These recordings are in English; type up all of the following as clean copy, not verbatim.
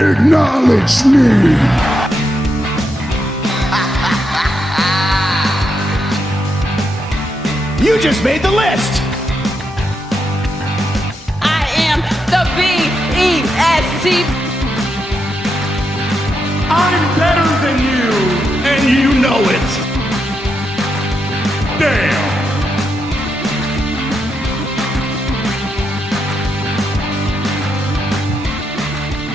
Acknowledge me! You just made the list! I am the B-E-S-T. I'm better than you, and you know it. Damn!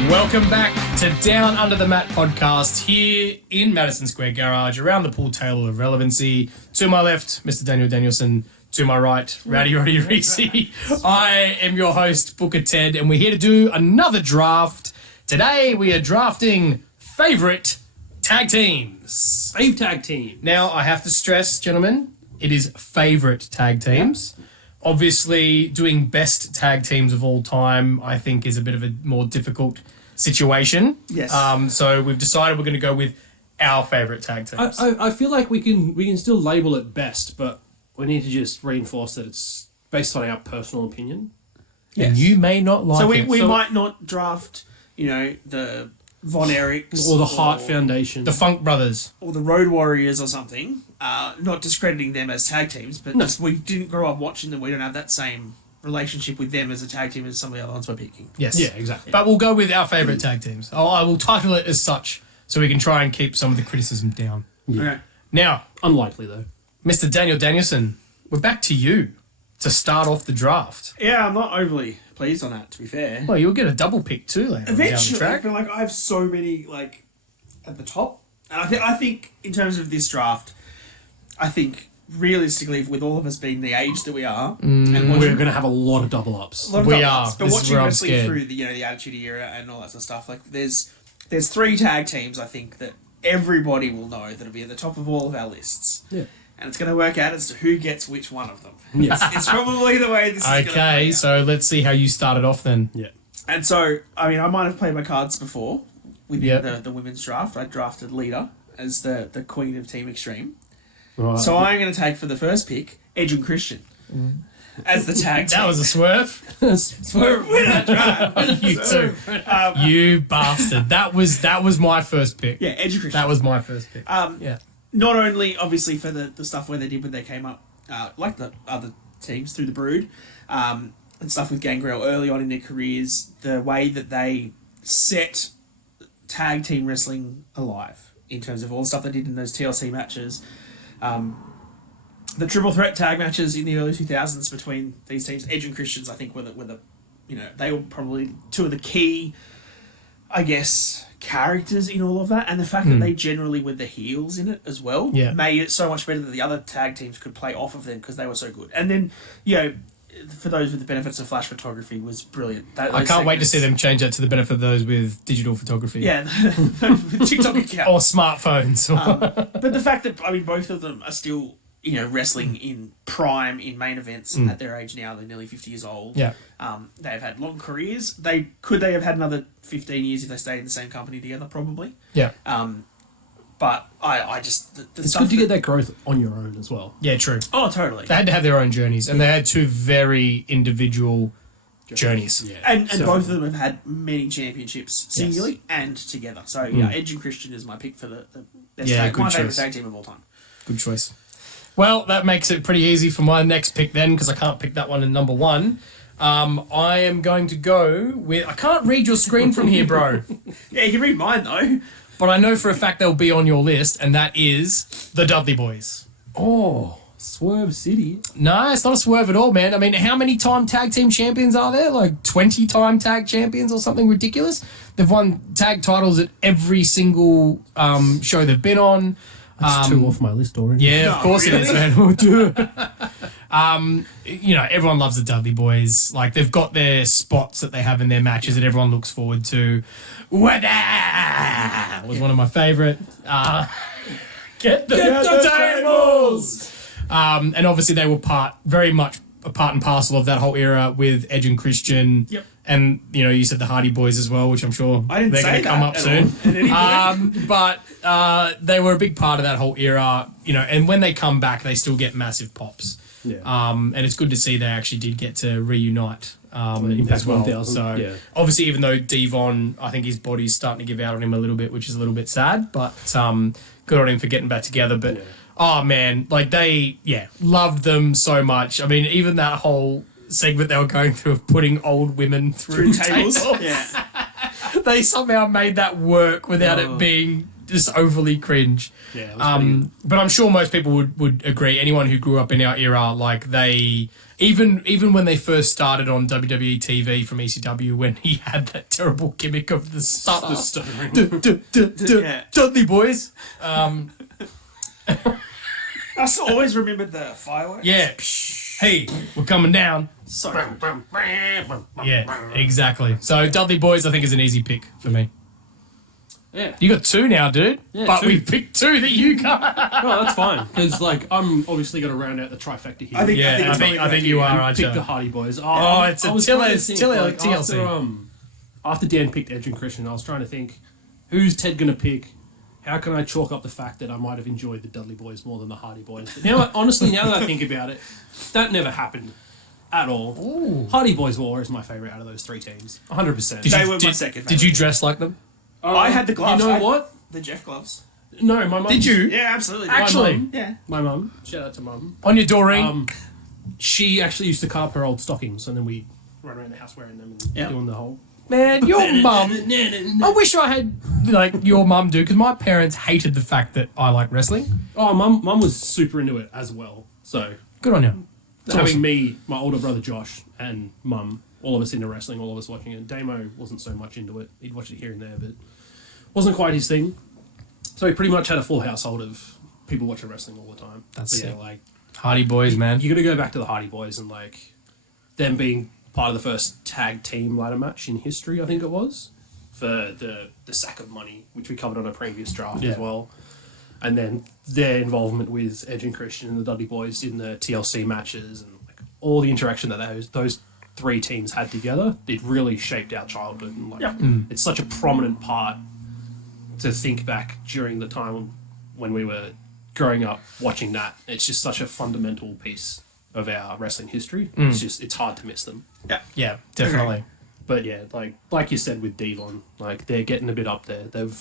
Welcome back to Down Under the Mat podcast here in Madison Square Garage around the pool table of relevancy. To my left, Mr. Daniel Danielson. To my right, Rowdy Roddy Reece. I am your host, Booker Ted, and we're here to do another draft. Today we are drafting favourite tag teams. Fave tag team. Now, I have to stress, gentlemen, it is favourite tag teams. Yeah. Obviously, doing best tag teams of all time, I think, is a bit of a more difficult situation. Yes. So we've decided we're going to go with our favourite tag teams. I feel like we can still label it best, but we need to just reinforce that it's based on our personal opinion. And you may not like it. So we might not draft, the Von Erichs Or the Hart Foundation. The Funk Brothers. or the Road Warriors or something. Not discrediting them as tag teams, but just we didn't grow up watching them. We don't have that same relationship with them as a tag team as some of the other ones we're picking. Yes. Yeah, exactly. But we'll go with our favourite tag teams. I will title it as such so we can try and keep some of the criticism down. Okay. Now, Unlikely, though. Mr. Daniel Danielson, we're back to you to start off the draft. Yeah, I'm not overly pleased on that, to be fair. Well, you'll get a double pick too later on down the Eventually, track. but I have so many at the top, and I think in terms of this draft, I think realistically, with all of us being the age that we are, and We're going to have a lot of double ups. a lot of We double-ups, are. but This is watching where I'm wrestling scared. through the Attitude Era and all that sort of stuff, there's three tag teams I think that everybody will know that'll be at the top of all of our lists. Yeah. And it's going to work out as to who gets which one of them. Yes. It's probably the way this is going to play Okay, out. so let's see how you started off then. Yeah. And so, I might have played my cards before within Yep. the women's draft. I drafted Lita as the queen of Team Extreme. Right. So I'm going to take for the first pick Edge and Christian as the tag team. That was a swerve. You too. You bastard. That was my first pick. Yeah, Edge and Christian. That was my first pick. Not only obviously for the stuff where they did when they came up, like the other teams through the Brood, and stuff with Gangrel early on in their careers, the way that they set tag team wrestling alive in terms of all the stuff they did in those TLC matches, the triple threat tag matches in the early 2000s between these teams. Edge and Christians, I think, were the they were probably two of the key, I guess, characters in all of that, and the fact that they generally were the heels in it as well made it so much better that the other tag teams could play off of them because they were so good. And then, for those with the benefits of flash photography was brilliant. I can't wait to see them change that to the benefit of those with digital photography. Yeah, with TikTok account. Or smartphones. But the fact that, both of them are still, wrestling in prime in main events at their age now. They're nearly 50 years old. Yeah. They've had long careers. They have had another 15 years if they stayed in the same company together, probably. Yeah. But I just... The It's stuff good to get that growth on your own as well. Yeah, true. Oh, totally. They had to have their own journeys, and they had two very individual journeys. Yeah. And both of them have had many championships singly and together. So, Edge and Christian is my pick for the best good my favourite choice. tag team of all time. Good choice. Well, that makes it pretty easy for my next pick then, because I can't pick that one in number one. I am going to go with... I can't read your screen from here, bro. Yeah, you can read mine, though. But I know for a fact they'll be on your list, and that is the Dudley Boys. Oh, Swerve City. No, it's not a swerve at all, man. I mean, how many time tag team champions are there? Like 20 time tag champions or something ridiculous? They've won tag titles at every single show they've been on. That's two off my list already. Yeah, of course it is, man. Everyone loves the Dudley Boys. Like, they've got their spots that they have in their matches that everyone looks forward to. Wada was one of my favourite. Get the tables! And obviously they were very much a part and parcel of that whole era with Edge and Christian. Yep. And, you said the Hardy Boys as well, which I'm sure I didn't they're say going to come up that soon. at any point. But they were a big part of that whole era, and when they come back, they still get massive pops. Yeah. And it's good to see they actually did get to reunite Impact as well. 1000, So yeah. obviously, even though Devon, I think his body's starting to give out on him a little bit, which is a little bit sad. But good on him for getting back together. But oh man, like they loved them so much. I mean, even that whole segment they were going through of putting old women through tables. Yeah. They somehow made that work without it being just overly cringe. Yeah, it was pretty good. But I'm sure most people would agree. Anyone who grew up in our era, like they, even when they first started on WWE TV from ECW, when he had that terrible gimmick of the stutter, Dudley Boys. I still always remembered the fireworks. Yeah. Hey, we're coming down. So Yeah, exactly. So Dudley Boys, I think, is an easy pick for me. Yeah. You got two now, dude. Yeah, but two. we picked two that you got. No, that's fine. Because, like, I'm obviously going to round out the trifecta here. I think I think you are, aren't Pick you? the Hardy Boys. Oh, it's a I was trying to think, TLC. After Dan picked Edge and Christian, I was trying to think, who's Ted going to pick? How can I chalk up the fact that I might have enjoyed the Dudley Boys more than the Hardy Boys? But now, honestly, now that I think about it, that never happened at all. Ooh. Hardy Boys were always my favourite out of those three teams. 100%. They were my second Did you favourite. dress like them? I had the gloves. You know what? The Jeff gloves. No, my mum. Did you? Yeah, absolutely. Actually? Yeah. My mum. Shout out to mum. On your door ring? She actually used to carve her old stockings, and then we run around the house wearing them and Yep. doing the whole. Man, your mum. I wish I had, like, your mum do, because my parents hated the fact that I like wrestling. Oh, mum was super into it as well. So Good on you. It's having awesome. me, my older brother Josh, and mum, all of us into wrestling, all of us watching it. Damo wasn't so much into it. He'd watch it here and there, but wasn't quite his thing. So he pretty much had a full household of people watching wrestling all the time. That's But yeah, sick. like Hardy Boys, man. you got to go back to the Hardy Boys and like them being part of the first tag team ladder match in history. I think it was for the sack of money, which we covered on a previous draft as well. And then their involvement with Edge and Christian and the Dudley Boys in the TLC matches and like all the interaction that those three teams had together, it really shaped our childhood. And like it's such a prominent part to think back during the time when we were growing up watching that. It's just such a fundamental piece of our wrestling history. It's hard to miss them. Yeah, definitely. But yeah, like you said with Devon, like they're getting a bit up there. They've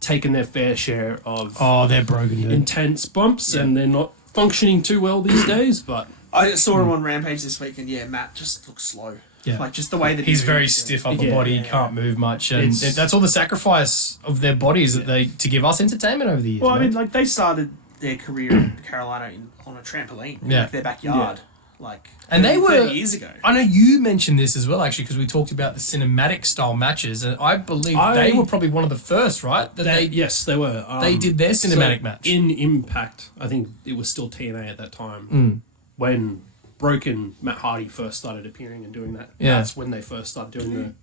taken their fair share of Oh, they're broken, dude. intense bumps, and they're not functioning too well these days. But I saw him on Rampage this week, and Matt just looks slow. Yeah. Like just the way that He's he very moves. stiff upper Yeah. body, he can't move much, and It's- that's all the sacrifice of their bodies that they to give us entertainment over the years. Well, I man. mean, like they started their career in Carolina on a trampoline, in, Yeah. like their backyard, like And they 30 were- years ago. I know you mentioned this as well, actually, because we talked about the cinematic style matches, and I believe they were probably one of the first, right? That yes, they were. they did their cinematic match. In Impact. I think it was still TNA at that time when Broken Matt Hardy first started appearing and doing that. Yeah. That's when they first started doing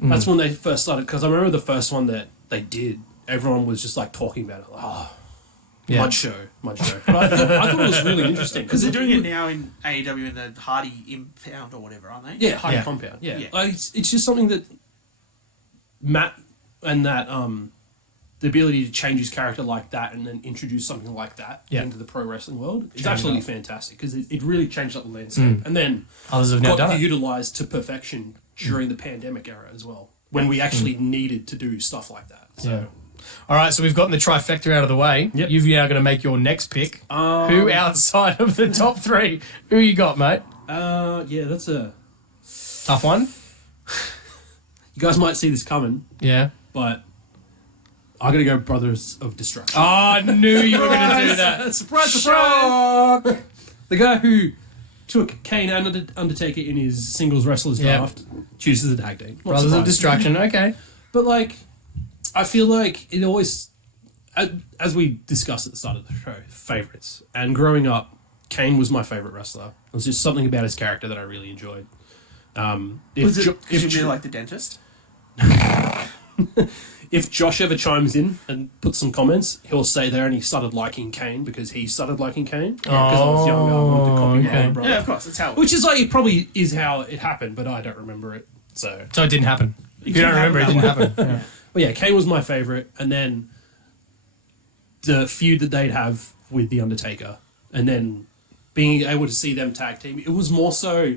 That's when they first started, because I remember the first one that they did. Everyone was just like talking about it. Like, Yeah. mud show. But I thought it was really interesting Because they're doing it now in AEW in the Hardy Impound or whatever, aren't they? Yeah, Hardy Yeah. Compound. Yeah, Yeah. Like, it's just something that Matt and that the ability to change his character like that and then introduce something like that Yeah. into the pro wrestling world is Change it absolutely up. fantastic, because it really changed up the landscape, and then Others have now got done it. utilized to perfection during the pandemic era as well, when we actually needed to do stuff like that. So. Yeah. All right, so we've gotten the trifecta out of the way. Yep. You've now got to make your next pick. Who outside of the top three? Who you got, mate? Yeah, that's a. Tough one. You guys might see this coming, Yeah. but I'm gonna go Brothers of Destruction. Oh, I knew you were going to do that. Surprise, surprise! The guy who took Kane and Undertaker in his singles wrestlers Yep. draft chooses the tag team. Not Brothers of surprised. Destruction. Okay. But like, I feel like it always, as we discussed at the start of the show, favorites. And growing up, Kane was my favorite wrestler. There was just something about his character that I really enjoyed. Was it because you really like the dentist? If Josh ever chimes in and puts some comments, he'll say they only started liking Kane because he started liking Kane. Because I was younger, I wanted to copy my okay. older brother. Yeah, of course. That's how. Which is like, it probably is how it happened, but I don't remember it. So, So it didn't happen. If you don't remember, it didn't happen. Yeah. but yeah, Kane was my favorite, and then the feud that they'd have with the Undertaker, and then being able to see them tag team. It was more so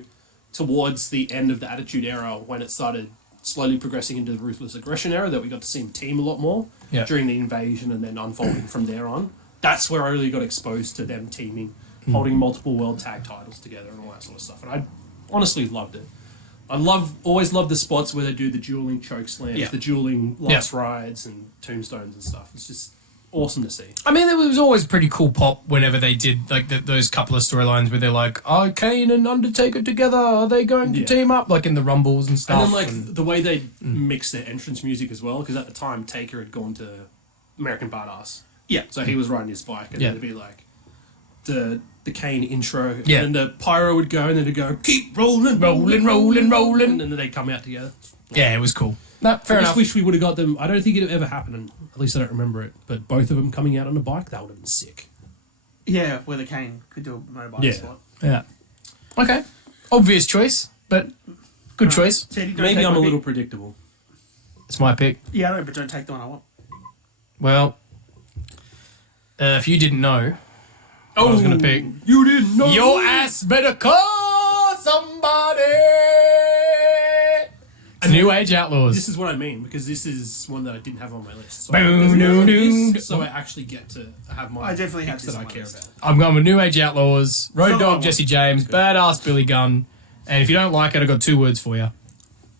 towards the end of the Attitude Era, when it started slowly progressing into the Ruthless Aggression Era, that we got to see them team a lot more during the invasion and then unfolding from there on. That's where I really got exposed to them teaming, holding multiple world tag titles together and all that sort of stuff. And I honestly loved it. Always loved the spots where they do the dueling choke slams, the dueling last rides and tombstones and stuff. It's just awesome to see. I mean, it was always pretty cool pop whenever they did like those couple of storylines where they're like, "Oh, Kane and Undertaker together, are they going to team up?" Like in the Rumbles and stuff. And then the way they mix their entrance music as well, because at the time Taker had gone to American Badass. Yeah. So he was riding his bike, and then it'd be like the Kane intro, Yeah. and then the pyro would go, and then it'd go, "Keep rolling, rolling, rolling, rolling," and then they'd come out together. yeah, it was cool. No, fair I enough. just wish we would have got them. I don't think it ever happened, and at least I don't remember it. But both of them coming out on a bike, that would have been sick. Yeah, where the Kane could do a motorbike spot. Yeah. Okay. Obvious choice, but good choice. Teddy, don't Maybe take I'm my a little pick. predictable. It's my pick. Yeah, I know, but don't take the one I want. Well, if you didn't know, I was going to pick. You didn't know. Your ass better call somebody. The New Age Outlaws. This is what I mean, because this is one that I didn't have on my list. So, Boom, doo, doo. so I actually get to have my I definitely have picks this that I on my care list. about. I'm going with New Age Outlaws, Road Not Dogg, one. Jesse James, Badass Billy Gunn. And if you don't like it, I've got 2 words for you.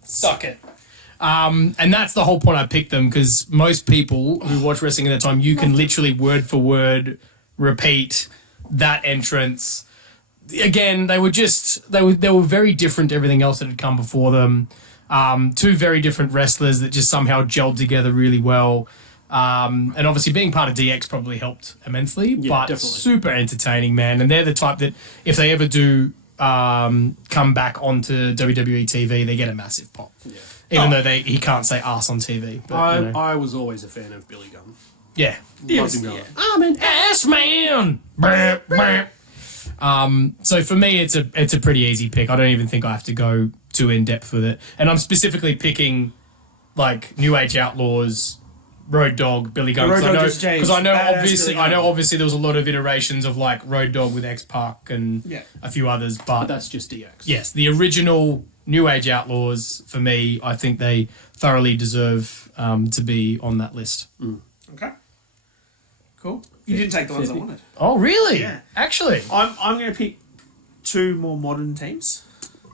Suck it. And that's the whole point I picked them, because most people who watch wrestling at that time, you can literally word for word repeat that entrance. Again, they were very different to everything else that had come before them. 2 very different wrestlers that just somehow gelled together really well. And obviously being part of DX probably helped immensely, but definitely. super entertaining, man. And they're the type that if they ever do come back onto WWE TV, they get a massive pop. Yeah. Even though he can't say ass on TV. But, you know. I was always a fan of Billy Gunn. Yeah. Loved him going, I'm an ass man. Brr, brr. So for me, it's a pretty easy pick. I don't even think I have to go too in depth with it. And I'm specifically picking like New Age Outlaws, Road Dogg, Billy Gunn, Road Dogg, Jesse James, because I know badass obviously Billy Gunn. obviously there was a lot of iterations of like Road Dogg with X Pac and a few others, but that's just DX. yes, the original New Age Outlaws for me, I think they thoroughly deserve to be on that list. Okay. Cool. You didn't take the ones I wanted. Oh, really? Yeah. Actually. I'm going to pick 2 more modern teams.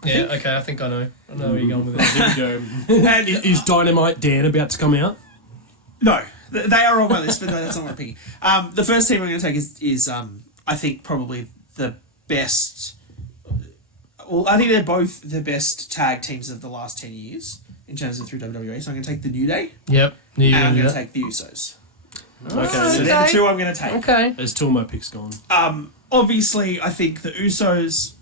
Yeah, okay, I think I know. I know where you're going with it. Here we go. And Is Dynamite Dan about to come out? no, they are on my list, but no, that's not what I'm picking. The first team I'm going to take is I think probably the best. Well, I think they're both the best tag teams of the last 10 years in terms of through WWE. So I'm going to take the New Day, Yep. and I'm going to take the Usos. Okay. So they're the 2 I'm going to take. Okay. There's 2 of my picks gone. Obviously, I think the Usos,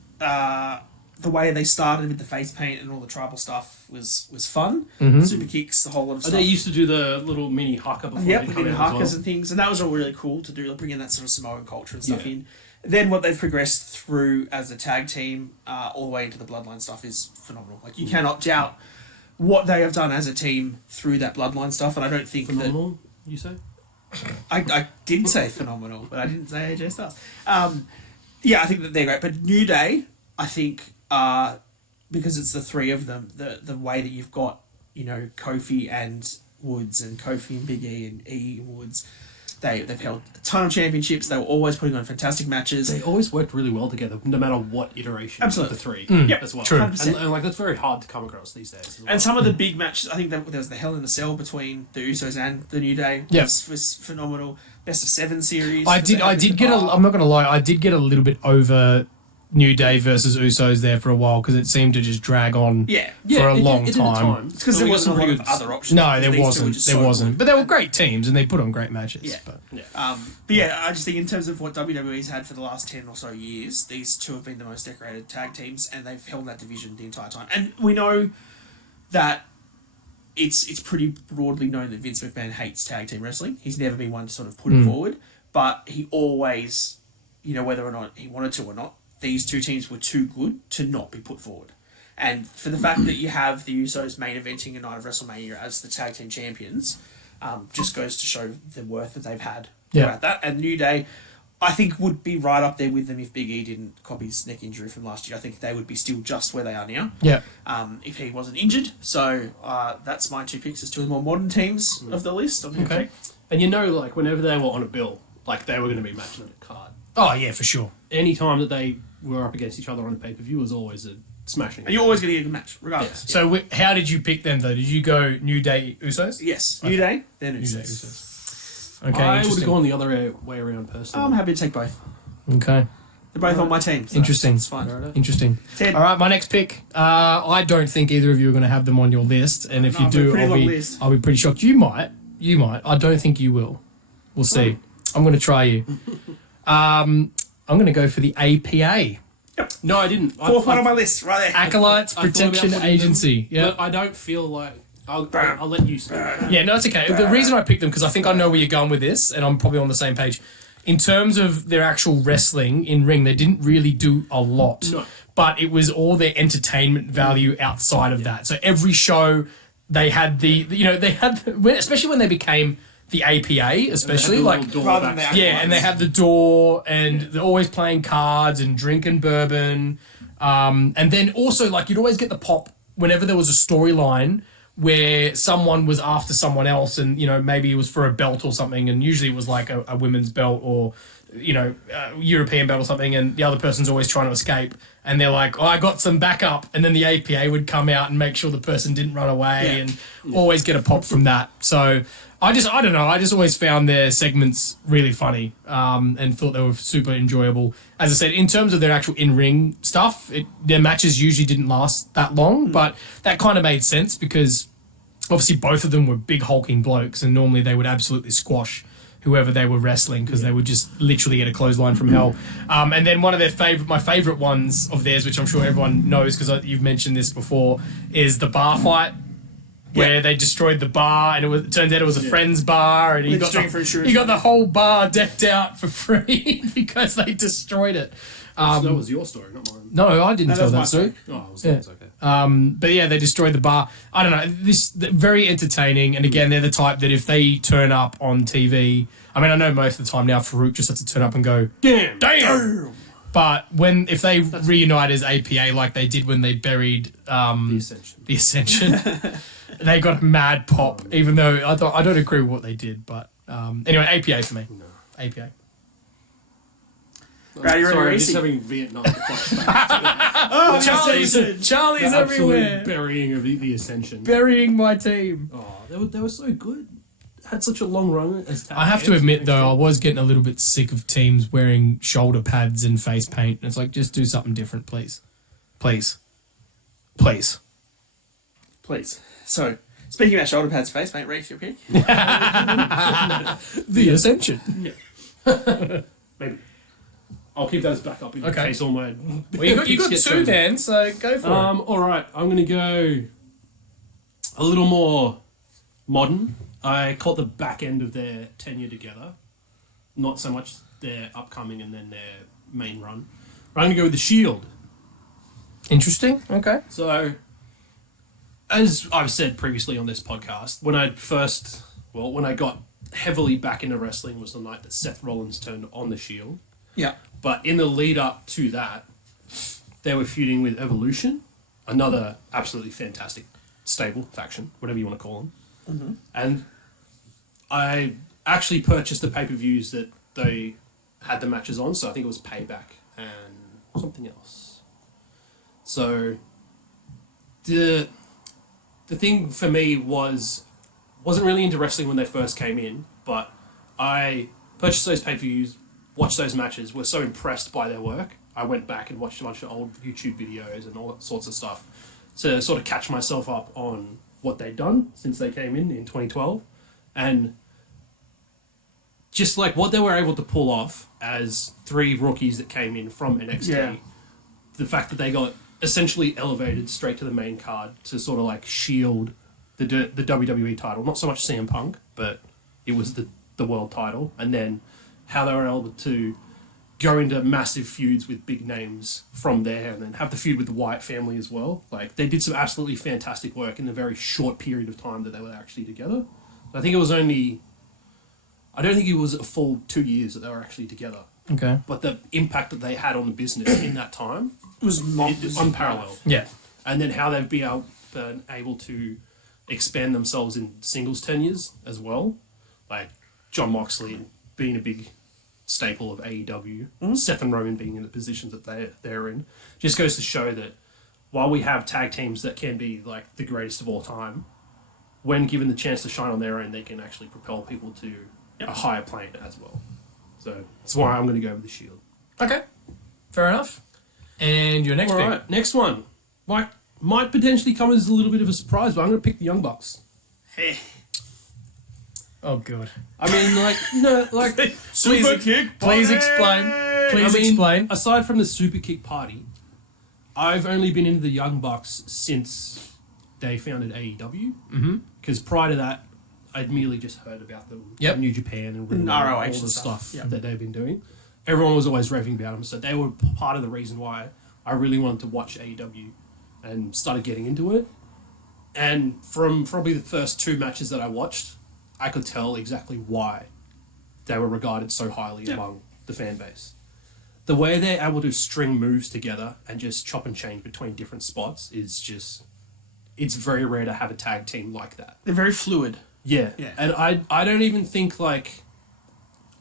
the way they started with the face paint and all the tribal stuff was fun. Super kicks, the whole lot of stuff. They used to do the little mini haka before Yep, they we come did out as huckers well. and things, and that was all really cool to do, like bring in that sort of Samoan culture and stuff in. Then what they've progressed through as a tag team, all the way into the Bloodline stuff, is phenomenal. Like you cannot doubt what they have done as a team through that Bloodline stuff, and I don't think Phenomenal, you say? I did say phenomenal, but I didn't say AJ Styles. Yeah, I think that they're great, but New Day, I think, because it's the 3 of them, the way that you've got, you know, Kofi and Woods and Kofi and Big E and E and Woods, they've held a ton of championships. They were always putting on fantastic matches. They always worked really well together, no matter what iteration Absolutely. of the 3 Yep, as well. true. And 100%. like that's very hard to come across these days. As well. And some of the big matches, I think there was the Hell in a Cell between the Usos and the New Day. Yep. was phenomenal. Best of 7 series. I did get I'm not going to lie, I did get a little bit over New Day versus Usos there for a while because it seemed to just drag on Yeah. for a it long did at time. It's because But there we got wasn't some a lot pretty of good other options. No, there These two were wasn't. just There so wasn't. good. But they were great teams and they put on great matches. Yeah. But But yeah, I just think in terms of what WWE's had for the last 10 or so years, these 2 have been the most decorated tag teams, and they've held that division the entire time. And we know that it's pretty broadly known that Vince McMahon hates tag team wrestling. He's never been one to sort of put it forward, but he always, you know, whether or not he wanted to or not, these 2 teams were too good to not be put forward. And for the fact that you have the Usos main eventing a night of WrestleMania as the tag team champions, just goes to show the worth that they've had throughout that. And New Day, I think would be right up there with them if Big E didn't copy his neck injury from last year. I think they would be still just where they are now. Yeah. If he wasn't injured. So that's my 2 picks as 2 of the more modern teams of the list. I'm going to take. And like whenever they were on a bill, like they were going to be matching on a card. Oh, yeah, for sure. Any time that they were up against each other on a pay-per-view was always a smashing. And you're always going to get a good match, regardless. Yeah. So how did you pick them, though? Did you go New Day Usos? Yes. New Day, then New Day Usos. Usos. Okay, I would have gone the other way around personally. I'm happy to take both. Okay. They're both on my team. So Interesting. It's fine. Interesting. Ted. All right, my next pick. I don't think either of you are going to have them on your list, and if you do, I'll be pretty shocked. You might. I don't think you will. We'll see. I'm going to try you. I'm going to go for the APA. Yep. No, I didn't. Fourth one on my list, right there. Acolytes Protection Agency. Yeah. But I don't feel like... I'll let you speak. Yeah, no, it's okay. The reason I picked them, because I think I know where you're going with this, and I'm probably on the same page. In terms of their actual wrestling in ring, they didn't really do a lot. No. But it was all their entertainment value outside of that. So every show, they had especially when they became the APA, especially and they had the door, and they're always playing cards and drinking bourbon, and then also like you'd always get the pop whenever there was a storyline where someone was after someone else, and maybe it was for a belt or something, and usually it was like a women's belt or European belt or something, and the other person's always trying to escape, and they're like, oh, I got some backup, and then the APA would come out and make sure the person didn't run away, and always get a pop from that. So I don't know, I just always found their segments really funny, and thought they were super enjoyable. As I said, in terms of their actual in-ring stuff, their matches usually didn't last that long, but that kind of made sense because obviously both of them were big hulking blokes, and normally they would absolutely squash whoever they were wrestling because they would just literally get a clothesline from hell. And then one of my favourite ones of theirs, which I'm sure everyone knows because you've mentioned this before, is the bar fight where they destroyed the bar, and it turns out it was a friend's bar, and he got the whole bar decked out for free because they destroyed it. So that was your story, not mine. No, I didn't tell that story. Oh, it's okay. But yeah, they destroyed the bar. I don't know. Very entertaining, and again, they're the type that if they turn up on TV, I mean, I know most of the time now Farouk just has to turn up and go, damn. But if they reunite as APA like they did when they buried the Ascension, they got a mad pop. Even though I don't agree with what they did, but anyway, APA for me. No. APA. Right, you're sorry, Reece. just having Vietnam. Charlie's everywhere. Burying of the Ascension. Burying my team. Oh, they were so good. Had such a long run. I have to admit, though, I was getting a little bit sick of teams wearing shoulder pads and face paint. It's like, just do something different, please. Please. Please. Please. So, speaking about shoulder pads, face paint, Reece, your pick? The Ascension. Yeah. Maybe. I'll keep that as backup in case all my... Well, you got two then, so go for it. All right, I'm going to go a little more modern. I caught the back end of their tenure together. Not so much their upcoming and then their main run. But I'm going to go with the Shield. Interesting. Okay. So, as I've said previously on this podcast, when I got heavily back into wrestling was the night that Seth Rollins turned on the Shield. Yeah. But in the lead up to that, they were feuding with Evolution, another absolutely fantastic stable faction, whatever you want to call them. Mm-hmm. And I actually purchased the pay-per-views that they had the matches on, so I think it was Payback and something else. So the thing for me wasn't really into wrestling when they first came in, but I purchased those pay-per-views, watched those matches, were so impressed by their work. I went back and watched a bunch of old YouTube videos and all that sorts of stuff to sort of catch myself up on what they'd done since they came in 2012, and just like what they were able to pull off as three rookies that came in from NXT. Yeah. The fact that they got essentially elevated straight to the main card to sort of like shield the WWE title, not so much CM Punk, but it was the world title, and then how they were able to go into massive feuds with big names from there, and then have the feud with the Wyatt family as well. Like, they did some absolutely fantastic work in a very short period of time that they were actually together. I think it was only I don't think it was a full 2 years that they were actually together. Okay. But the impact that they had on the business in that time was unparalleled. Yeah. And then how they've been able to expand themselves in singles tenures as well. Like John Moxley being a big staple of AEW, Seth and Roman being in the positions that they're in, just goes to show that while we have tag teams that can be like the greatest of all time, when given the chance to shine on their own, they can actually propel people to a higher plane as well. So that's why I'm going to go with the Shield. Okay. Fair enough. And your next All pick. right, next one. Might potentially come as a little bit of a surprise, but I'm going to pick the Young Bucks. Oh, God. I mean, Super kick. Please explain. Please explain. Aside from the Super Kick party, I've only been into the Young Bucks since they founded AEW. Because prior to that, I'd merely just heard about them in New Japan and really ROH all and the stuff. stuff that they've been doing. Everyone was always raving about them, so they were part of the reason why I really wanted to watch AEW and started getting into it. And from probably the first 2 matches that I watched, I could tell exactly why they were regarded so highly among the fan base. The way they're able to string moves together and just chop and change between different spots is just... It's very rare to have a tag team like that. They're very fluid. Yeah. Yeah. And I don't even think, like,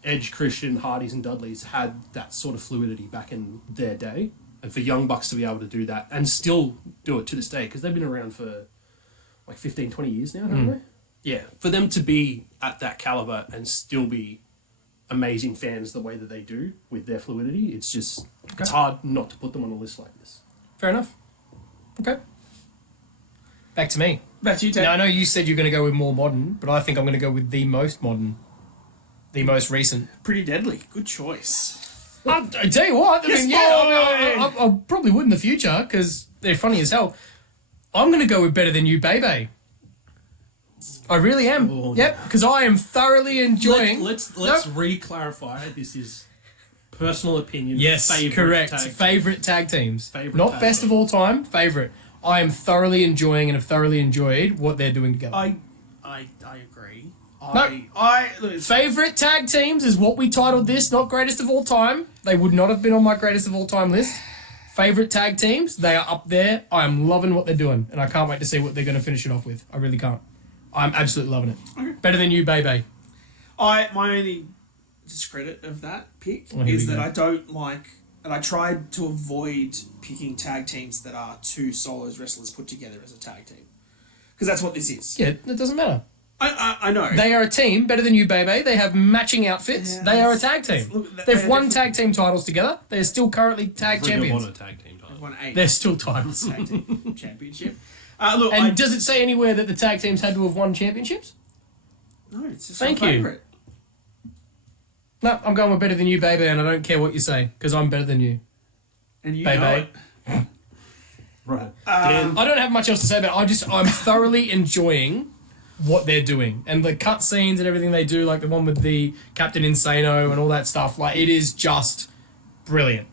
Edge, Christian, Hardys and Dudleys had that sort of fluidity back in their day. And for Young Bucks to be able to do that and still do it to this day, because they've been around for like 15, 20 years now, haven't they? Yeah. For them to be at that caliber and still be amazing fans the way that they do with their fluidity, it's just, it's hard not to put them on a list like this. Fair enough. Okay. Back to me. Back to you, Ted. Now, I know you said you're going to go with more modern, but I think I'm going to go with the most modern. The most recent. Pretty deadly. Good choice. I tell you what, I probably would in the future because they're funny as hell. I'm going to go with Better Than You, Baby. I really am. Oh, yep, because I am thoroughly enjoying... Let's re-clarify. This is personal opinion. Yes, correct. Favourite tag teams. Not best of all time, favourite. I am thoroughly enjoying and have thoroughly enjoyed what they're doing together. I agree. No. Favourite tag teams is what we titled this, not greatest of all time. They would not have been on my greatest of all time list. Favourite tag teams, they are up there. I am loving what they're doing, and I can't wait to see what they're going to finish it off with. I really can't. I'm absolutely loving it. Okay. Better Than You, Baby. My only discredit of that pick is that I don't like, and I tried to avoid picking tag teams that are 2 solos wrestlers put together as a tag team. Because that's what this is. Yeah, it doesn't matter. I know. They are a team, Better Than You, Baby. They have matching outfits. Yeah, they are a tag team. They've won tag team titles together. They're still currently tag champions. Won a tag team title. They've won 8 They're still titles. tag team championship. Does it say anywhere that the tag teams had to have won championships? No, it's just Thank my you. favourite. No, I'm going with Better Than You, Baby, and I don't care what you say, because I'm better than you. And you Baby. know it. Right. I don't have much else to say about it. I'm thoroughly enjoying what they're doing. And the cut scenes and everything they do, like the one with the Captain Insano and all that stuff, like it is just brilliant.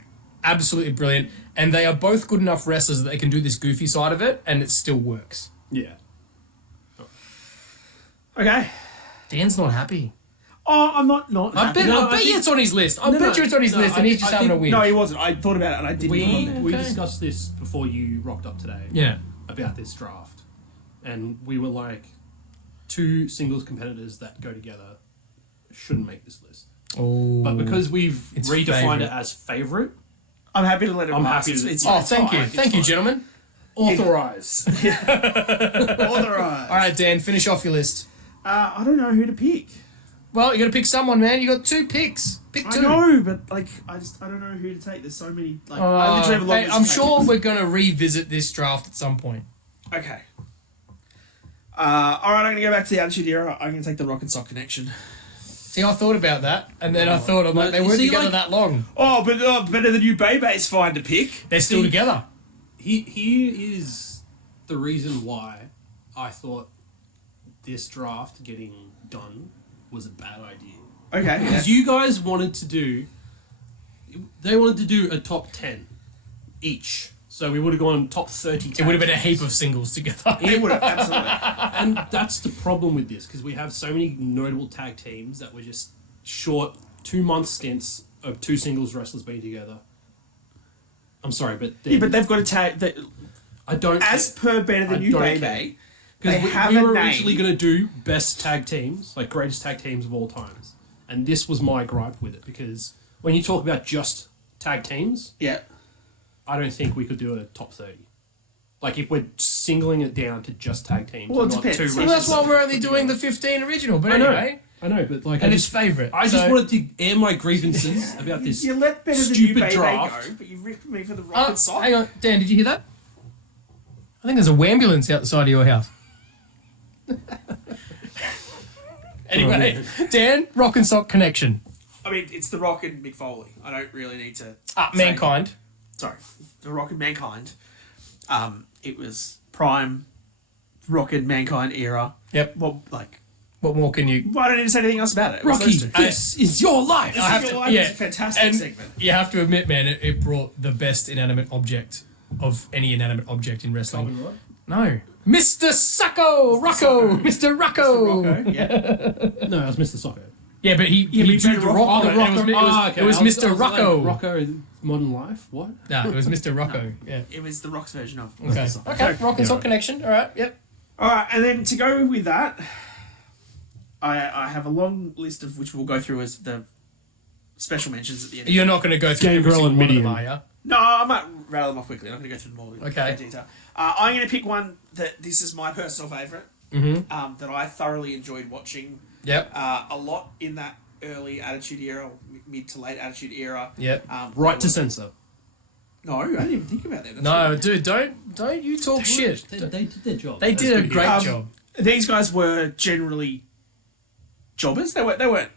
Absolutely brilliant. And they are both good enough wrestlers that they can do this goofy side of it and it still works. Yeah. Okay. Dan's not happy. Oh, I'm not I happy. bet, No, I bet you it's on his list. I bet you it's on his list and he's just having a win. No, he wasn't. I thought about it and I didn't put it on there. We discussed this before you rocked up today. Yeah. About this draft. And we were like, 2 singles competitors that go together shouldn't make this list. Oh. But because we've It's redefined favourite. it as favourite, I'm happy to let it I'm pass. happy to- Thank you. Thank you, gentlemen. authorize. Authorised. All right, Dan, finish off your list. I don't know who to pick. Well, you got to pick someone, man. You got 2 picks. Pick 2. I know, but like, I don't know who to take. There's so many. Like, I literally have a long Hey, list I'm of sure tactics. we're going to revisit this draft at some point. Okay. All right, I'm gonna go back to the Attitude Era. I'm gonna take the Rock and Sock Connection. See, I thought about that, and then I thought, I'm like, they weren't together that long. Oh, but Better Than You, Baby is fine to pick. They're still together. Here is the reason why I thought this draft getting done was a bad idea. Okay. Because you guys wanted to do... They wanted to do a top 10 each. So we would have gone top 30 tag It would have been a teams. heap of singles together. It would have, absolutely. And that's the problem with this, because we have so many notable tag teams that were just short 2-month stints of 2 singles wrestlers being together. I'm sorry, but... Yeah, but they've got to tag... I don't... As per Better Than I You, don't Baby, care. they Because have we a were name. originally going to do best tag teams, like greatest tag teams of all times. And this was my gripe with it, because when you talk about just tag teams, Yeah. I don't think we could do a top 30. Like, if we're singling it down to just tag teams, Well, it not depends. two Well, Well, that's wrestlers. why we're only doing the 15 original. But I know. anyway, I know, but like... and his favourite. I just wanted to air my grievances about this You let Better Than You, stupid Baby draft. go, but you ripped me for the rock and sock. Hang on, Dan, did you hear that? I think there's a ambulance outside of your house. Anyway, Dan, rock and sock connection. I mean, it's The Rock and Mick Foley. I don't really need to... say- Mankind. Sorry. The Rock and Mankind. It was prime Rock and Mankind era. Yep. Well, like... What more can you... I don't need to say anything else about it. It was Rocky, those two. this is your life. This is your life. It's a fantastic and segment. you have to admit, man, it brought the best inanimate object of any inanimate object in wrestling. No. Mr. Sacco! Rocco! Mr. Rocco! Rocco, yeah. No, it was Mr. Socko. Yeah, but he but drew you the Rock- rock oh, on the it. Rocco. It was Mr. Rocco. Rocco, Modern Life? What? No, it was Mr. Rocco. Yeah. It was The Rock's version of... Okay. Okay. Rock and sock connection. All right. Yep. All right, and then to go with that, I have a long list of which we'll go through as the special mentions at the end. You're not going to go through every Gangrel single and one of them, Midian. are you? No, I might rattle them off quickly. I'm not going to go through them all Okay. in detail. I'm going to pick one that this is my personal favourite, that I thoroughly enjoyed watching Yep. a lot in that early Attitude Era, or mid to late Attitude Era. Yep. Right to censor. No, I didn't even think about that. That's No, dude, don't you talk shit. They did their job. They did a great Um, job. These guys were generally jobbers. They weren't.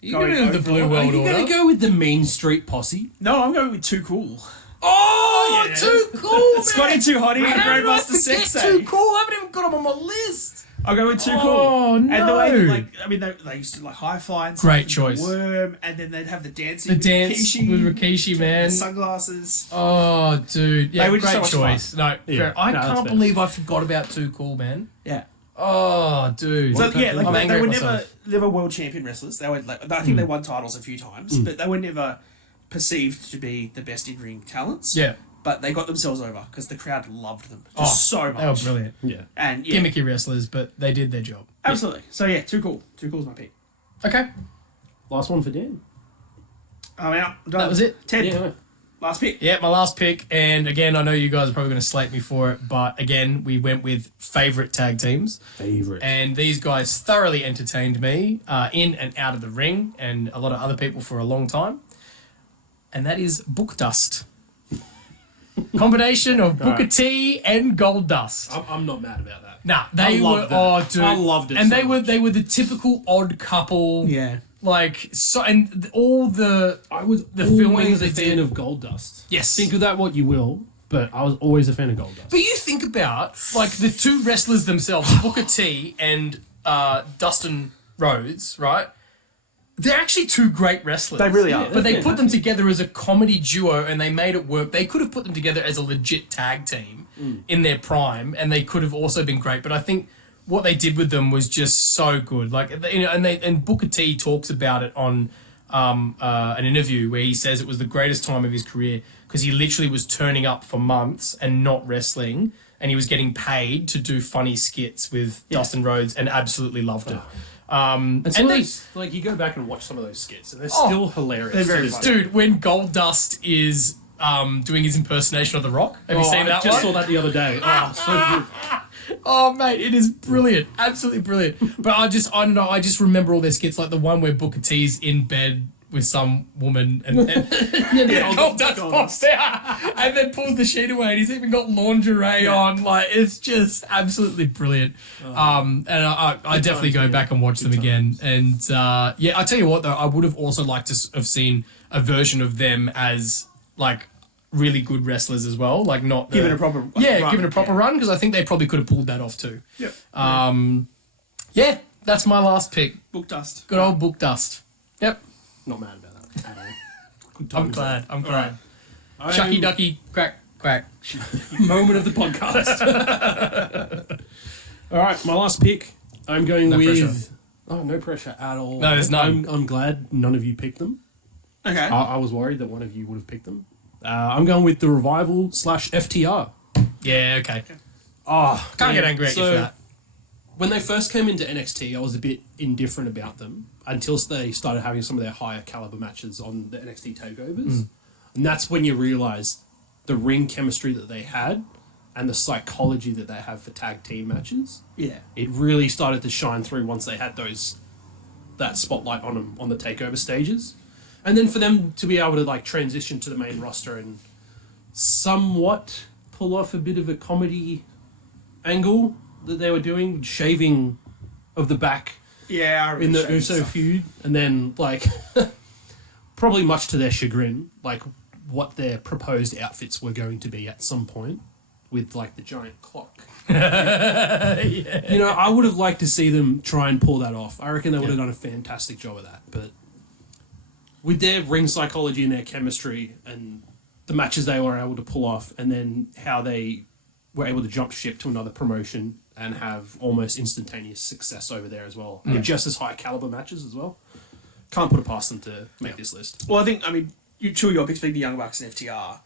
You're going going to the over- Blue Are World Are you Order. going to go with the Main Street Posse? No, I'm going with Too Cool. Oh, Yeah. too cool, man. Scotty Too Hotty and How did I Roadmaster forget Sexay. Too Cool? I haven't even got them on my list. I'll go with Too Cool. Oh, And the way that, no. like, I mean, they used to like high fly and Great stuff, and choice. the Worm, and then they'd have the dancing. The with dance Rikishi, with Rikishi, man. the sunglasses. Oh, dude. Yeah, They were just great so much choice. No, Yeah. fair. I No, that's can't fair. believe I forgot about Too Cool, man. Yeah. Oh, dude. So yeah, like I'm angry they were at myself. never world champion wrestlers. They were like, I think they won titles a few times, but they were never perceived to be the best in ring talents. Yeah. But they got themselves over because the crowd loved them just so much. They were brilliant. Yeah. And yeah, Gimmicky wrestlers, but they did their job. absolutely. So yeah, Too Cool. Too Cool's my pick. Okay. Last one for Dan. I'm out. I'm done. That was it? Ted, Yeah. last pick. Yeah, my last pick, and again, I know you guys are probably going to slate me for it, but again, we went with favourite tag teams, Favorite. and these guys thoroughly entertained me in and out of the ring, and a lot of other people for a long time, and that is Book Dust. Combination of Booker T and Gold Dust. I'm not mad about that. Nah, they I were loved that. dude, I loved it and so much. they were the typical odd couple. Yeah. Like so, and all the I was The filming always they a fan did. of Gold Dust. Yes. Think of that what you will, but I was always a fan of Gold Dust. But you think about like the two wrestlers themselves, Booker T and Dustin Rhodes, right? They're actually two great wrestlers. They really are. But they put them together as a comedy duo, and they made it work. They could have put them together as a legit tag team in their prime, and they could have also been great. But I think what they did with them was just so good. Like you know, and Booker T talks about it on an interview where he says it was the greatest time of his career because he literally was turning up for months and not wrestling, and he was getting paid to do funny skits with Dustin Rhodes, and absolutely loved it. And and they, like you go back and watch some of those skits, and they're Oh, still hilarious. they're very to this funny. day. dude, when Gold Dust is doing his impersonation of The Rock, have you seen that I just one? saw that the other day. Oh, so good. Oh mate, it is brilliant, absolutely brilliant. But I don't know, I just remember all their skits, like the one where Booker T's in bed with some woman and Gold Dust pops out and then pulls the sheet away, and he's even got lingerie on. Like it's just absolutely brilliant. And I definitely go back and watch them again. And yeah, I tell you what though, I would have also liked to have seen a version of them as like really good wrestlers as well, like not Give it a proper yeah, run. give it a proper run, because I think they probably could have pulled that off too. Yep. Yeah, that's my last pick. Book Dust. Good old Book Dust. Yep. Not mad about that at all. Good I'm times. glad. I'm glad. I'm- Shucky ducky crack Quack. Moment of the podcast. All right, my last pick. I'm going No with. pressure. Oh, no pressure at all. No, there's none. I'm glad none of you picked them. Okay. I was worried that one of you would have picked them. I'm going with the Revival / FTR. Yeah, okay. Oh, Can't get angry at you for that. When they first came into NXT, I was a bit indifferent about them until they started having some of their higher caliber matches on the NXT takeovers. And that's when you realise the ring chemistry that they had and the psychology that they have for tag team matches. Yeah. It really started to shine through once they had that spotlight on them on the takeover stages. And then for them to be able to like transition to the main roster and somewhat pull off a bit of a comedy angle that they were doing, shaving of the back Yeah, I in the remember Uso stuff. feud, and then like probably much to their chagrin, like what their proposed outfits were going to be at some point with like the giant clock. You know, I would have liked to see them try and pull that off. I reckon they would have done a fantastic job of that, but with their ring psychology and their chemistry and the matches they were able to pull off, and then how they were able to jump ship to another promotion and have almost instantaneous success over there as well. And just as high caliber matches as well. Can't put it past them to make this list. Well, I mean, two of your picks being the Young Bucks and FTR.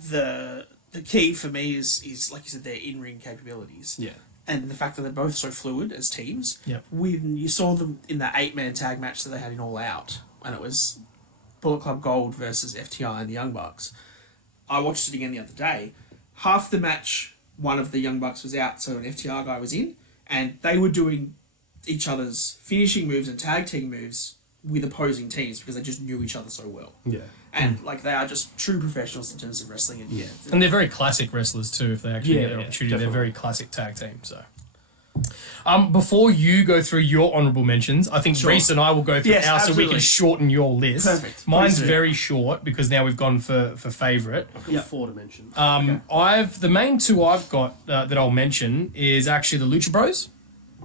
The key for me is like you said, their in-ring capabilities. Yeah. And the fact that they're both so fluid as teams. Yep. When you saw them in that 8-man tag match that they had in All Out, and it was Bullet Club Gold versus FTR and the Young Bucks, I watched it again the other day. Half the match, one of the Young Bucks was out, so an FTR guy was in, and they were doing each other's finishing moves and tag team moves with opposing teams because they just knew each other so well. Yeah. And like they are just true professionals in terms of wrestling. And And they're very classic wrestlers too, if they actually get their opportunity. Definitely. They're very classic tag team, so. Before you go through your honourable mentions, I think Reece and I will go through Yes, ours so we absolutely. can shorten your list. Perfect. Mine's Please do. very short because now we've gone for favourite. I've got 4 to mention. The main two I've got that I'll mention is actually the Lucha Bros.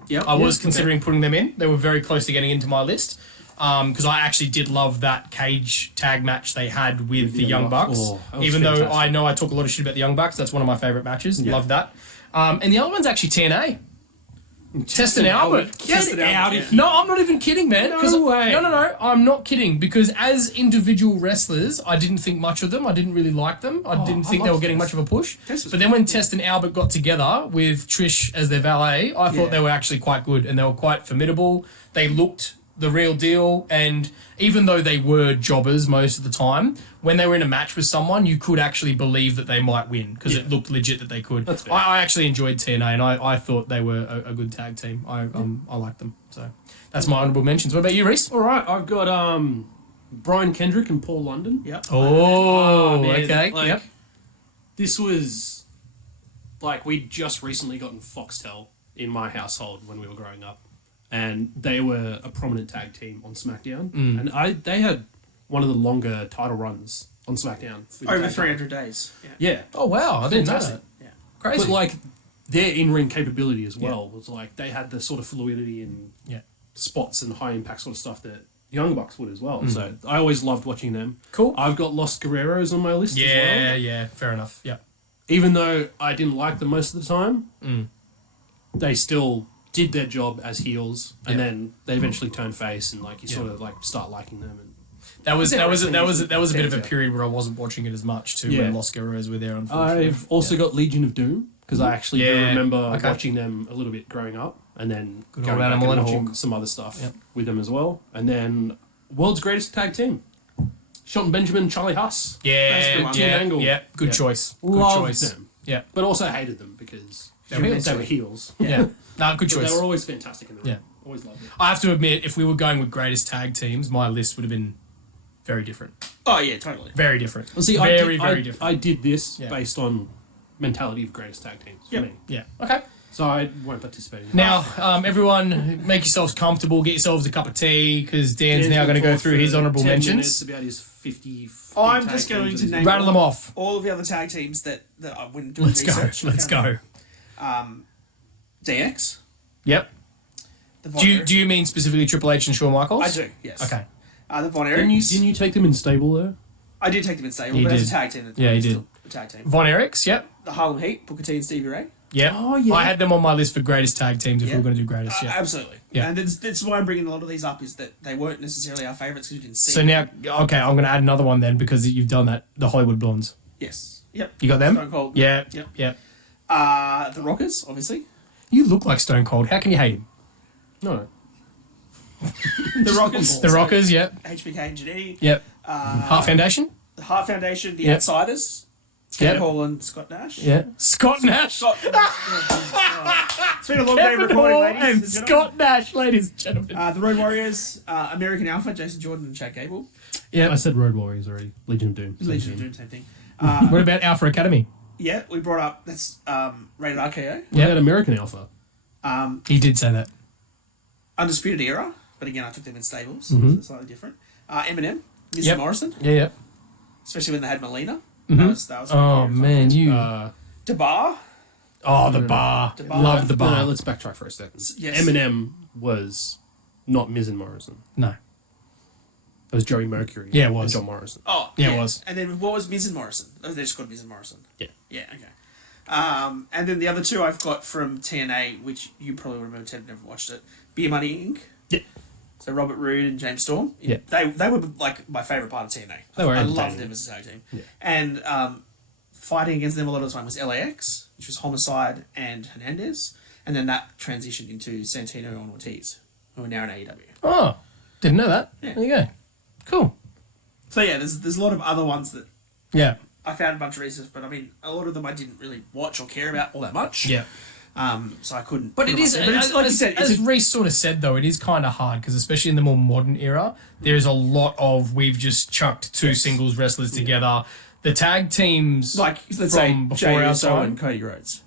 Yep. I was considering putting them in. They were very close to getting into my list because I actually did love that cage tag match they had with the Young Bucks. Oh, that was Even though fantastic. I know I talk a lot of shit about the Young Bucks, that's one of my favourite matches. Love that. And the other one's actually TNA. Testing Albert. Get out of here. No, I'm not even kidding, man. No 'Cause- way. No, I'm not kidding. Because as individual wrestlers, I didn't think much of them. I didn't really like them. I didn't think they were loved getting Test. much of a push. Test was But then when Test and Albert got together with Trish as their valet, I thought Yeah. they were actually quite good and they were quite formidable. They looked the real deal, and even though they were jobbers most of the time, when they were in a match with someone, you could actually believe that they might win because it looked legit that they could. That's fair. I actually enjoyed TNA, and I thought they were a good tag team. I liked them. So that's my honourable mentions. What about you, Reece? All right, I've got Brian Kendrick and Paul London. Yep. Oh, man, okay. like, Yep. This was like we'd just recently gotten Foxtel in my household when we were growing up, and they were a prominent tag team on SmackDown, and they had one of the longer title runs on SmackDown with the Over tag 300 days. Yeah. Yeah, Oh wow, I didn't know Fantastic. that. Yeah. Crazy. but like their in-ring capability as well was like they had the sort of fluidity and spots and high impact sort of stuff that Young Bucks would as well. So I always loved watching them. Cool. I've got Los Guerreros on my list as well. Yeah, fair enough. Yeah. Even though I didn't like them most of the time, they still did their job as heels, and then they eventually turn face, and like you sort of like start liking them. And That was Yeah, a wrestling bit usually of a stands out. period where I wasn't watching it as much too Yeah. when Los Guerreros were there. Unfortunately, I've also got Legion of Doom because I actually do Yeah, remember okay. watching them a little bit growing up, and then Good going old back Animal and and watching Hawk. some other stuff Yep. with them as well, and then World's Greatest Tag Team, Shelton Benjamin, and Charlie Huss. yeah, That's good. yeah, Angle. yeah. Good Yeah. choice. Good Loved choice. them, Yeah, but also hated them because They were heels. they were heels. yeah. No, good But choice. they were always fantastic in the ring. Yeah. Always loved them. I have to admit, if we were going with greatest tag teams, my list would have been very different. Oh, yeah, totally. Very different. Well, see, very I different. I did this Yeah. based on mentality of greatest tag teams for Yep. me. Yeah. Okay. So I won't participate in that. Now, everyone, make yourselves comfortable. Get yourselves a cup of tea because Dan's now going to go through his honourable 10 mentions. minutes about his 50 I'm tag just going teams to that name Rattle them off. all of the other tag teams that I wouldn't do research. Let's go. DX. Yep. The Von Do you mean specifically Triple H and Shawn Michaels? I do, yes. Okay. The Von Didn't Erichs. you take them in stable though? I did take them in stable, He but as did. a tag team. Yeah, he it's did. still- the tag team. Von Erichs, yep. The Harlem Heat, Booker T and Stevie Ray. Yep. Oh, yeah. I had them on my list for greatest tag teams if we were going to do greatest, yeah. Absolutely. Yeah. And that's why I'm bringing a lot of these up, is that they weren't necessarily our favourites because we didn't see So them. now, okay, I'm going to add another one then because you've done that. The Hollywood Blondes. Yes. Yep. You got them? Stone Cold. Yeah. Yep. Yeah. The Rockers, obviously. You look like Stone Cold. How can you hate him? No. The Rockers. The Rockers, yep. HBK and Janetti. Yep. Heart Foundation? The Heart Foundation. The Yep. Outsiders. Yep. Ted Hall and Scott Nash. Yeah. Scott Nash. Scott. It's been a long day Kevin recording, Hall ladies and and gentlemen. Scott Nash, ladies and gentlemen. The Road Warriors, American Alpha, Jason Jordan and Chad Gable. Yeah. I said Road Warriors already. Legion of Doom. Legion of Doom, same thing. What about Alpha Academy? Yeah, we brought up, that's rated RKO. What about American Alpha? He did say that. Undisputed Era, but again, I took them in stables, so it's slightly different. Eminem, Mrs. Yep. Morrison, Yeah, yeah. especially when they had Melina. Mm-hmm. That was Oh, man, you... DeBar. oh, the bar. bar. Love the No, bar. let's backtrack for a second. Yes. Eminem was not Miz and Morrison. No. It was Joey Mercury. Yeah, it was. And John Morrison. Oh, Yeah, it was. And then what was Miz and Morrison? Oh, they just got Miz and Morrison. Yeah. Yeah, okay. And then the other two I've got from TNA, which you probably remember, Ted never watched it. Beer Money Inc. Yeah. So Robert Roode and James Storm. Yeah. They were like my favourite part of TNA. They were I entertaining. loved them as a tag team. Yeah. And fighting against them a lot of the time was LAX, which was Homicide and Hernandez. And then that transitioned into Santino and Ortiz, who are now in AEW. Oh, didn't know that. Yeah. There you go. Cool. So yeah, there's a lot of other ones that Yeah. I found a bunch of research, but I mean, a lot of them I didn't really watch or care about all that much. Yeah. So I couldn't. But put it them is, up there. But it's, like you said, it's as Reece sort of said, though, it is kind of hard because, especially in the more modern era, there's a lot of we've just chucked two singles wrestlers together. The tag teams, like let's say from Jay before our Uso time, and Cody Rhodes.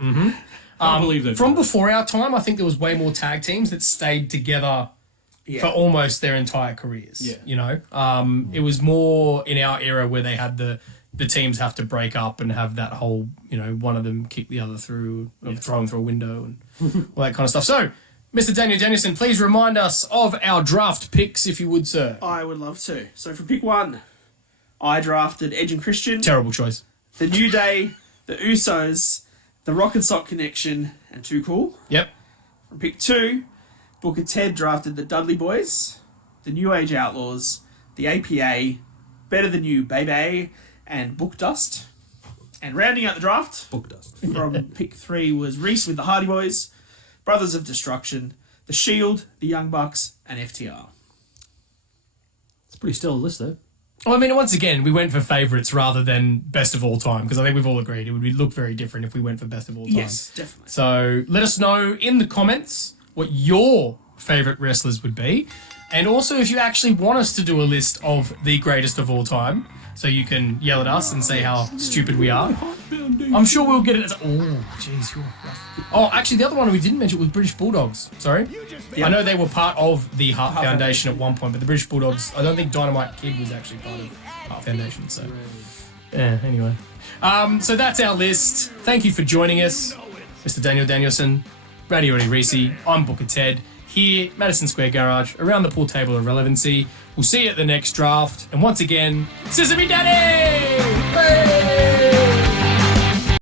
I believe that. from before our time, I think there was way more tag teams that stayed together Yeah. for almost their entire careers. Yeah. You know, it was more in our era where they had the teams have to break up and have that whole, you know, one of them kick the other through, or throw them through a window and all that kind of stuff. So, Mr. Daniel Danielson, please remind us of our draft picks, if you would, sir. I would love to. So for pick one, I drafted Edge and Christian, Terrible choice. the New Day, the Usos, the Rock and Sock Connection, and Too Cool. Yep. From pick two, Booker Ted drafted the Dudley Boys, the New Age Outlaws, the APA, Better Than You, Baby, and Book Dust. And rounding out the draft Book dust. from pick three was Reece with the Hardy Boys, Brothers of Destruction, the Shield, the Young Bucks, and FTR. It's a pretty stellar list, though. Well, I mean, once again, we went for favourites rather than best of all time, because I think we've all agreed it would look very different if we went for best of all time. Yes, definitely. So let us know in the comments what your favourite wrestlers would be. And also if you actually want us to do a list of the greatest of all time, so you can yell at us and say how stupid we are. I'm sure we'll get it as... Oh, jeez, you're rough. Oh, actually, the other one we didn't mention was British Bulldogs. Sorry. I know they were part of the Heart Foundation at one point, but the British Bulldogs, I don't think Dynamite Kid was actually part of Heart Foundation, so... Yeah, anyway. So that's our list. Thank you for joining us, Mr. Daniel Danielson, Radio Eddie Reece. I'm Booker Ted, here, Madison Square Garage, around the pool table of relevancy. We'll see you at the next draft. And once again, Sesame Daddy!